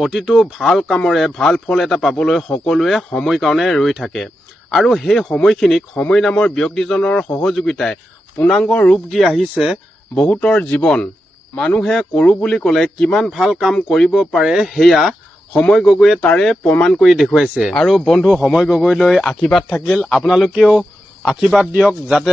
প্ৰতিটো ভাল কামৰে ভাল ফল এটা পাবলৈ সকলোৱে সময় কাৰণে ৰৈ থাকে আৰু সেই সময়খিনিক সময় নামৰ ব্যক্তিজনৰ সহযোগিতাই পূৰ্ণাংগ ৰূপ দি আহিছে বহুতৰ জীৱন। মানুহে কৰো বুলি ক'লে কিমান ভাল কাম কৰিব পাৰে সেয়া সময় গগৈয়ে তাৰে প্ৰমাণ কৰি দেখুৱাইছে। আৰু বন্ধু সময় গগৈলৈ আশীৰ্বাদ থাকিল, আপোনালোকেও আশীৰ্বাদ দিয়ক যাতে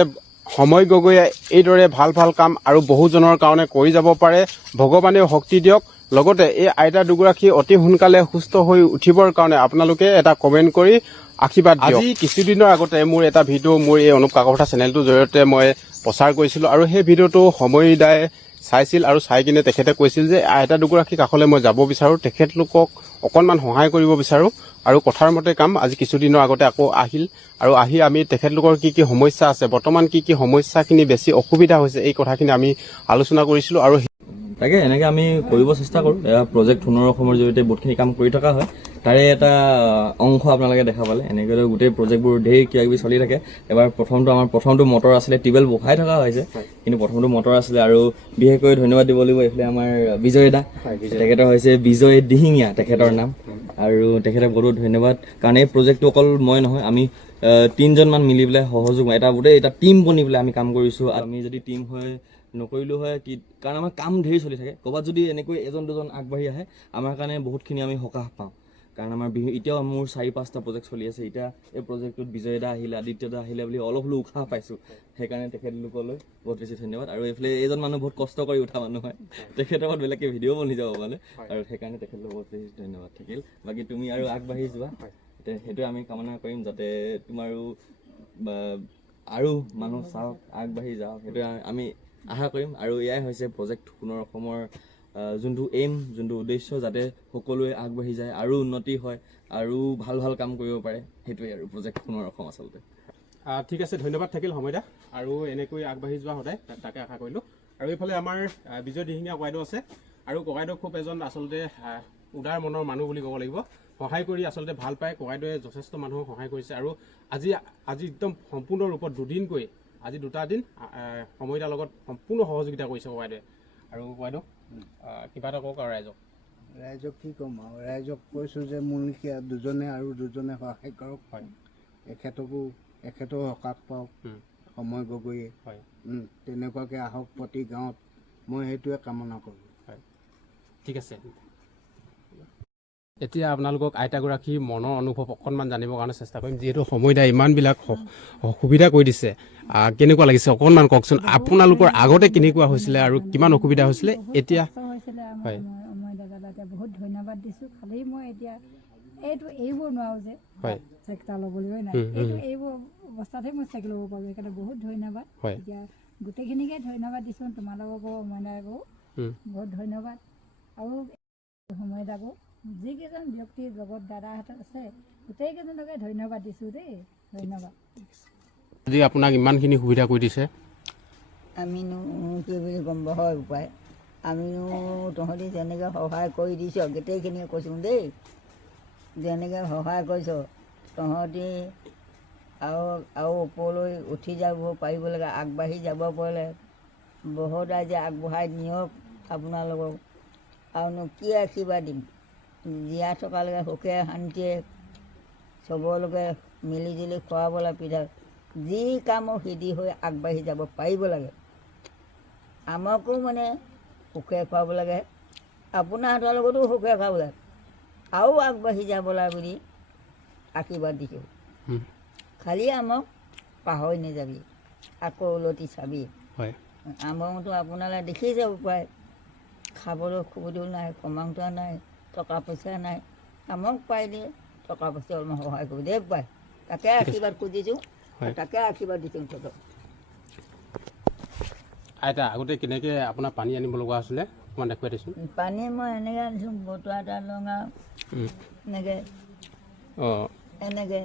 সময় গগৈয়ে এইদৰে ভাল ভাল কাম আৰু বহুজনৰ কাৰণে কৰি যাব পাৰে। ভগৱানেও শক্তি দিয়ক। লগতে এই আইতা দুগৰাকী অতি সোনকালে সুস্থ হৈ উঠিবৰ কাৰণে আপোনালোকে এটা কমেণ্ট কৰি আশীৰ্বাদ দিয়ক। আজি কিছুদিনৰ আগতে মোৰ এটা ভিডিঅ' মোৰ এই অনুপ কাকপথাৰ চেনেলটোৰ জৰিয়তে মই প্ৰচাৰ কৰিছিলোঁ আৰু সেই ভিডিঅ'টো সময় দাই চাইছিল আৰু চাই কিনে তেখেতে কৈছিল যে আইতা দুগৰাকী কাষলৈ মই যাব বিচাৰোঁ, তেখেতলোকক অকণমান সহায় কৰিব বিচাৰোঁ আৰু কথাৰ মতে কাম আজি কিছুদিনৰ আগতে আকৌ আহিল আৰু আহি আমি তেখেতলোকৰ কি কি সমস্যা আছে, বৰ্তমান কি কি সমস্যাখিনি বেছি অসুবিধা হৈছে এই কথাখিনি আমি আলোচনা কৰিছিলোঁ আৰু তাকে এনেকৈ আমি কৰিব চেষ্টা কৰোঁ। প্ৰজেক্ট সোণৰ অসমৰ জৰিয়তে বহুতখিনি কাম কৰি থকা হয়, তাৰে এটা অংশ আপোনালোকে দেখা পালে। এনেকৈ গোটেই প্ৰজেক্টবোৰ ঢেৰ কিবা কিবি চলি থাকে। এবাৰ আমাৰ প্ৰথমটো মটৰ আছিলে, টিউবেল বহাই থকা হৈছে, কিন্তু প্ৰথমটো মটৰ আছিলে। আৰু বিশেষকৈ ধন্যবাদ দিব লাগিব এইফালে আমাৰ বিজয় দা, তেখেতৰ হৈছে বিজয় দিহিঙীয়া তেখেতৰ নাম, আৰু তেখেতক বহুত ধন্যবাদ। কাৰণ এই প্ৰজেক্টটো অকল মই নহয়, আমি 3জনমান মিলি পেলাই সহযোগ গোটেই এটা টিম বনি পেলাই আমি কাম কৰিছোঁ। আমি যদি টিম হয় নকৰিলোঁ হয় কি, কাৰণ আমাৰ কাম ঢেৰ চলি থাকে। ক'ৰবাত যদি এনেকৈ এজন দুজন আগবাঢ়ি আহে আমাৰ কাৰণে বহুতখিনি আমি সকাহ পাওঁ। কাৰণ আমাৰ এতিয়াও মোৰ 4-5টা প্ৰজেক্ট চলি আছে। এতিয়া এই প্ৰজেক্টটোত বিজয় দা আহিলে, আদিত্য দা আহিলে বুলি অলপ হ'লেও উৎসাহ পাইছোঁ। সেইকাৰণে তেখেতলোকলৈ বহুত বেছি ধন্যবাদ। আৰু এইফালে এইজন মানুহ বহুত কষ্ট কৰি উঠা মানুহ হয়, তেখেতৰ লগত বেলেগকৈ ভিডিঅ' বনি যাব মানে, আৰু সেইকাৰণে তেখেতলোকক বহুত বেছি ধন্যবাদ থাকিল। বাকী তুমি আৰু আগবাঢ়ি যোৱা, সেইটোৱে আমি কামনা কৰিম, যাতে তোমাৰো আৰু মানুহ চাওক, আগবাঢ়ি যাওক, সেইটোৱে আমি আশা কৰিম। আৰু এয়াই হৈছে প্ৰজেক্ট সোণৰ অসমৰ যোনটো এইম, যোনটো উদ্দেশ্য, যাতে সকলোৱে আগবাঢ়ি যায় আৰু উন্নতি হয় আৰু ভাল ভাল কাম কৰিব পাৰে। সেইটোৱে আৰু প্ৰজেক্ট সোণৰ অসম আচলতে। ঠিক আছে, ধন্যবাদ থাকিল সময়দা, আৰু এনেকৈ আগবাঢ়ি যোৱা সদায় তাকে আশা কৰিলোঁ। আৰু এইফালে আমাৰ বিজয় দিহিঙীয়া ককাইদেউ আছে, আৰু ককাইদেউ খুব এজন আচলতে উদাৰ মনৰ মানুহ বুলি ক'ব লাগিব। সহায় কৰি আচলতে ভাল পায়। ককাইদেৱে যথেষ্ট মানুহক সহায় কৰিছে আৰু আজি একদম সম্পূৰ্ণ ৰূপত দুদিনকৈ, আজি 2টা দিন সময়দাৰ লগত সম্পূৰ্ণ সহযোগিতা কৰিছে ককাইদেৱে। আৰু ককাইদেউ কিবা এটা কওক আৰু ৰাইজক কি ক'ম আৰু, ৰাইজক কৈছোঁ যে মোৰ লিখীয়া দুজনে আৰু দুজনে সহায় কৰক। হয়, এখেতেও সকাহ পাওক, সময় গগৈয়ে। হয়, তেনেকুৱাকৈ আহক প্ৰতি গাঁৱত, মই সেইটোৱে কামনা কৰোঁ। হয়, ঠিক আছে। এতিয়া আপোনালোকক আইতাগৰাকীৰ মনৰ অনুভৱ অকণমান জানিবৰ কাৰণে চেষ্টা কৰিম, যিহেতু সময়দাই ইমানবিলাক সুবিধা কৰি দিছে। কেনেকুৱা লাগিছে অকণমান কওকচোন। আপোনালোকৰ আগতে কেনেকুৱা হৈছিলে আৰু কিমান অসুবিধা হৈছিলে, এতিয়া হয় বহুত ধন্যবাদ দিছোঁ। খালি মই এতিয়া এইব নোৱাৰোঁ যে হয় চেকটা ল'বলৈ নাই, এইবোৰ অৱস্থাতহে মই চেক ল'ব পাৰোঁ। সেইকাৰণে বহুত ধন্যবাদ। এতিয়া গোটেইখিনিকে ধন্যবাদ দিছোঁ, তোমালোককো সময়দাকো বহুত ধন্যবাদ। আৰু সময়দাকো যিকেইজন ব্যক্তি জগত দাদাহঁত আছে গোটেইকেইজনকে ধন্যবাদ দিছোঁ দেই, ধন্যবাদ। আজি আপোনাক ইমানখিনি সুবিধা কৰি দিছে, আমিনো কি বুলি গম হয় উপায়। আমিনো তহঁতি যেনেকৈ সহায় কৰি দিছ, গোটেইখিনিয়ে কৈছোঁ দেই, যেনেকৈ সহায় কৰিছ তহঁতি আৰু ওপৰলৈ উঠি যাব পাৰিব লাগে, আগবাঢ়ি যাব পাৰিলে বহুত ৰাইজে আগবঢ়াই নিয়ক আপোনালোকক। আৰুনো কি আশীৰ্বাদ দিম, জীয়াই থকালৈকে সুখে শান্তিয়ে চবলৈকে মিলিজুলি খোৱাবলৈ পিন্ধা যি কামৰ সিদ্ধি হৈ আগবাঢ়ি যাব পাৰিব লাগে। আমাকো মানে সুখে খুৱাব লাগে, আপোনাৰহঁতৰ লগতো সুখে খুৱাব লাগে, আৰু আগবাঢ়ি যাব লাগে বুলি আশীৰ্বাদ দিছোঁ। খালি আমাক পাহৰি নাযাবি, আকৌ উলটি চাবি। আমাকতো আপোনালৈ দেখি যাব পাৰে, খাবলৈ সুবিধাও নাই, কমাংটা নাই, টকা পইচা নাই। আমাক পাৰিলে টকা পইচা অলপমান সহায় কৰি দেই পায়, তাকে আশীৰ্বাদ খুজিছোঁ, তাকে আশীৰ্বাদ দিছোঁ। আইতা আগতে কেনেকৈ আপোনাৰ পানী আনিব লগা হৈছিলে অকণমান দেখুৱাই দিছোঁ। পানী মই এনেকৈ আনিছোঁ, বতুৱা এটা লঙা এনেকৈ এনেকৈ।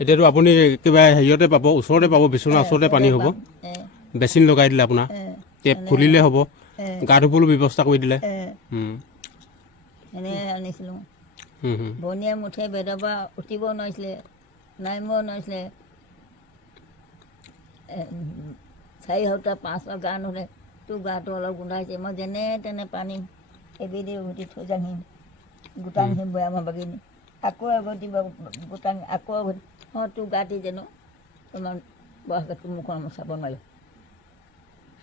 এতিয়াতো আপুনি কিবা হেৰিয়তে পাব, ওচৰতে পাব, বিচনাৰ ওচৰতে পানী হ'ব, বেচিন লগাই দিলে আপোনাৰ, টেপ খুলিলে হ'ব, গা ধুবলৈ ব্যৱস্থা কৰি দিলে। এনেকৈ আনিছিলোঁ। ভনীয়ে মুঠে বেদৰ পৰা উঠিব নোৱাৰিছিলে, নামিব নোৱাৰিছিলে, 4 সপ্তাহ 5 মাহ গা নোধে, তোৰ গাটো অলপ গোন্ধাইছে, মই যেনে তেনে পানী এবিধি উঠি থৈ যাহি, গোটাং সি বৈয়ামৰ বাগিনি আকৌ এগতি গোটাং আকৌ এগতি তোৰ গাতি জানো তোমাৰ বয়সটো মুখখন চাব নোৱাৰিলোঁ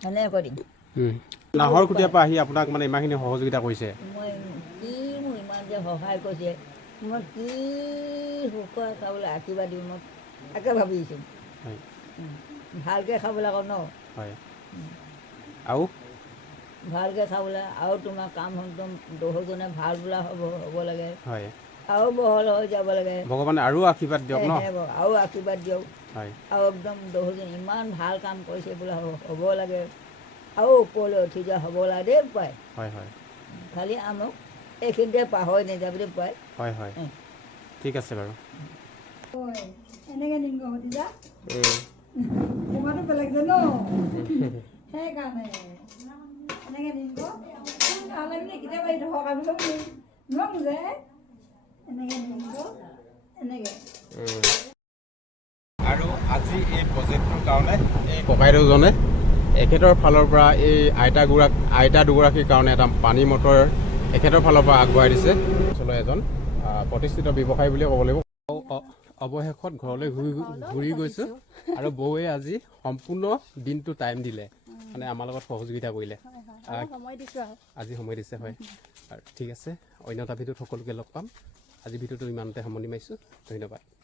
সেনেকৈ কৰিম নাহৰ খুটীয়াৰ পৰা আহি আপোনাক মানে ইমানখিনি সহযোগিতা কৰিছে মই কি মোক ইমান যে সহায় কৰিছে মই কি শুকুৱাই খাবলৈ আশীৰ্বাদ দিওঁ মই তাকে ভাবিছোঁ হয় ভালকৈ খাবলৈ আকৌ ন হয় আৰু ভালকৈ খাবলৈ আৰু তোমাৰ কাম একদম দহজনে ভাল বোলা হ'ব লাগে হয় আৰু বহল হৈ যাব লাগে ভগৱানে আৰু আশীৰ্বাদ দিয়ক ন আৰু আশীৰ্বাদ দিয়ক হয় আৰু একদম দহজন ইমান ভাল কাম কৰিছে বোলে হ'ব লাগে আৰু ওপৰলৈ উঠি যোৱা হ'ব লাগে দেই পায় হয় হয় খালি আমাক এইখিনিতে পাহৰি নাযাবলৈ পায় হয় হয় ঠিক আছে বাৰু এনেকৈ নিম ভতিজা তোমাৰতো বেলেগ যে ন সেইকাৰণে এনেকৈ নিম নহ'লে মানে কেতিয়াবা এই ধৰক আমি নোৱাৰো যে এনেকৈ নিম এনেকৈ আৰু আজি এই প্ৰজেক্টটোৰ কাৰণে এই ককাইদেউজনে এখেতৰ ফালৰ পৰা এই আইতা দুগৰাকীৰ কাৰণে এটা পানী মটৰ এখেতৰ ফালৰ পৰা আগবঢ়াই দিছে আচলতে এজন প্ৰতিষ্ঠিত ব্যৱসায়ী বুলিয়ে ক'ব লাগিব অৱশেষত ঘৰলৈ ঘূৰি গৈছোঁ আৰু বৌৱে আজি সম্পূৰ্ণ দিনটো টাইম দিলে মানে আমাৰ লগত সহযোগিতা কৰিলে আজি সময় দিছে হয় আৰু ঠিক আছে অন্য এটা ভিডিঅ'ত সকলোকে লগ পাম আজি ভিডিঅ'টো ইমানতে সামৰণি মাৰিছোঁ ধন্যবাদ